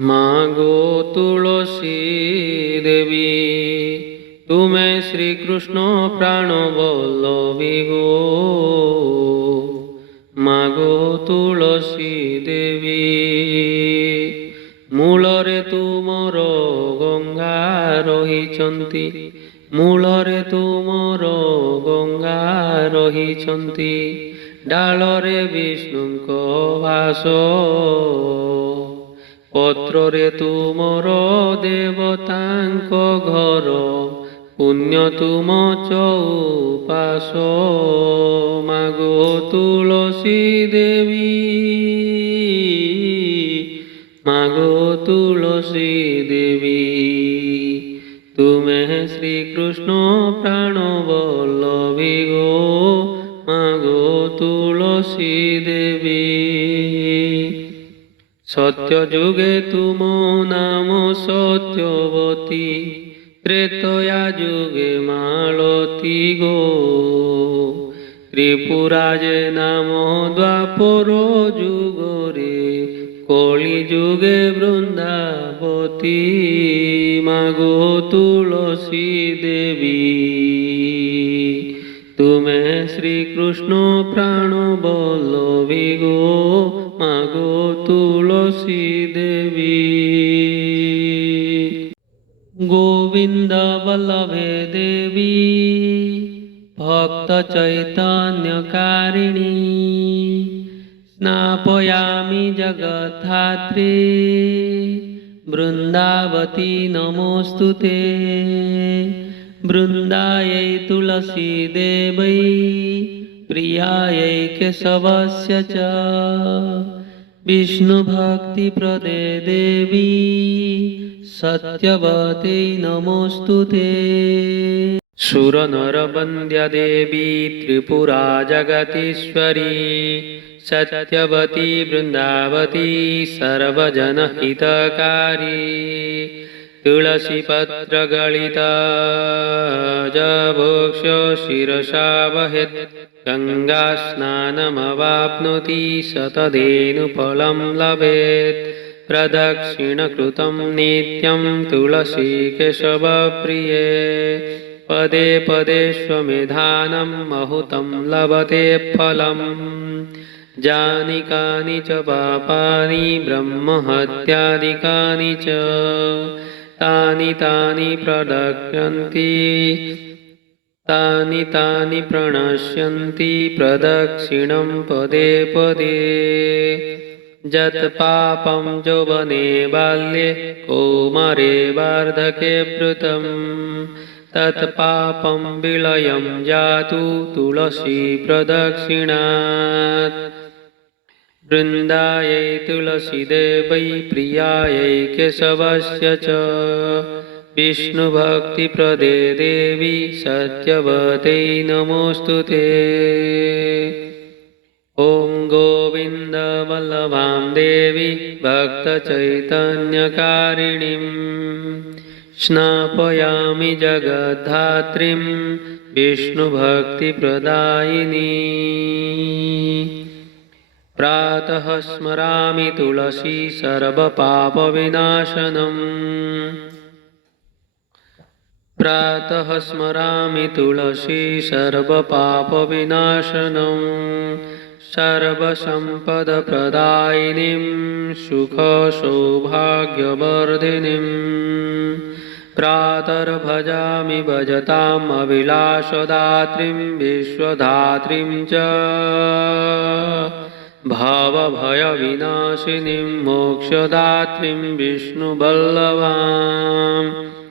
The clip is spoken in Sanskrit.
मागो तुलसी देवी तुमे श्री कृष्ण प्राण बल्लभी गो। मागो तुलसी देवी मूलरे तुमर गंगा रहिचंती। मूलरे तुमर गंगा रहिचंती। डालरे विष्णुंक वास। पत्रे तुमर देवतांक घर। पुण्य तुम चौपास। मागो तुलसी देवी मागो तुलसी देवी तुम्हें श्री कृष्ण प्राण बल्लभी गो। मागो तुलसी देवी सत्य जुगे तुम नाम सत्यवती। त्रेतया जुगे मालती गो। त्रिपुराजे नाम द्वापर जुगरे। कलि जुगे वृंदावती। मागो तुलसी देवी तुम्हें श्री कृष्ण प्राण बल्लभी गो। मागो तुलसी देवी गोविंद वल्लभे देवी भक्त चैतन्य कारिणी। स्नापयामि जगद्धात्री वृंदावती नमोस्तुते। वृंदायै तुलसी देवै प्रियायै केशवस्य च। विष्णुभक्तिप्रदे देवी सत्यवती नमोस्तुते। सुरनरवन्द्या देवी त्रिपुरा जगतीश्वरी। सत्यवती वृंदावती सर्वजनहितकारी। तुलसी पत्र गलिता जभोक्ष शिरसा वहेत्। गंगा स्नानमवाप्नोति शतधेनुफलं लभेत्। प्रदक्षिणकृतं नित्यं तुलसी केशवप्रिये। पदे पदे स्वमेधानं महूतं लभते फलम्। जानिकानि च पापानि ब्रह्महत्यादिकानि च। तानि तानि प्रदक्षन्ति तानि तानि प्रणश्यन्ति प्रदक्षिणं पदे पदे। जत्पापं यौवने बाल्ये कौमारे वार्धके वृतं। तत्पापं विलयं जातु तुलसी प्रदक्षिणात्। वृन्दायै तुलसी देवै प्रियायै केशवस्य च। विष्णुभक्तिप्रदे देवी सत्यवत्यै नमोस्तुते। ॐ गोविन्द वल्लभां देवी भक्तचैतन्यकारिणीं। स्नापयामि जगद्धात्रीं विष्णुभक्तिप्रदायिनी। प्रातः स्मरामि तुलसी सर्वपापविनाशनम्। प्रातः स्मरामि तुलसी सर्वपापविनाशनम्। सर्वसम्पदप्रदायिनीं सुखसौभाग्यवर्धिनीं। प्रातर्भजामि भजताम् अभिलाषदात्रीं विश्वधात्रीं च। भवभयविनाशिनीं मोक्षदात्रीं विष्णुवल्लभाम्।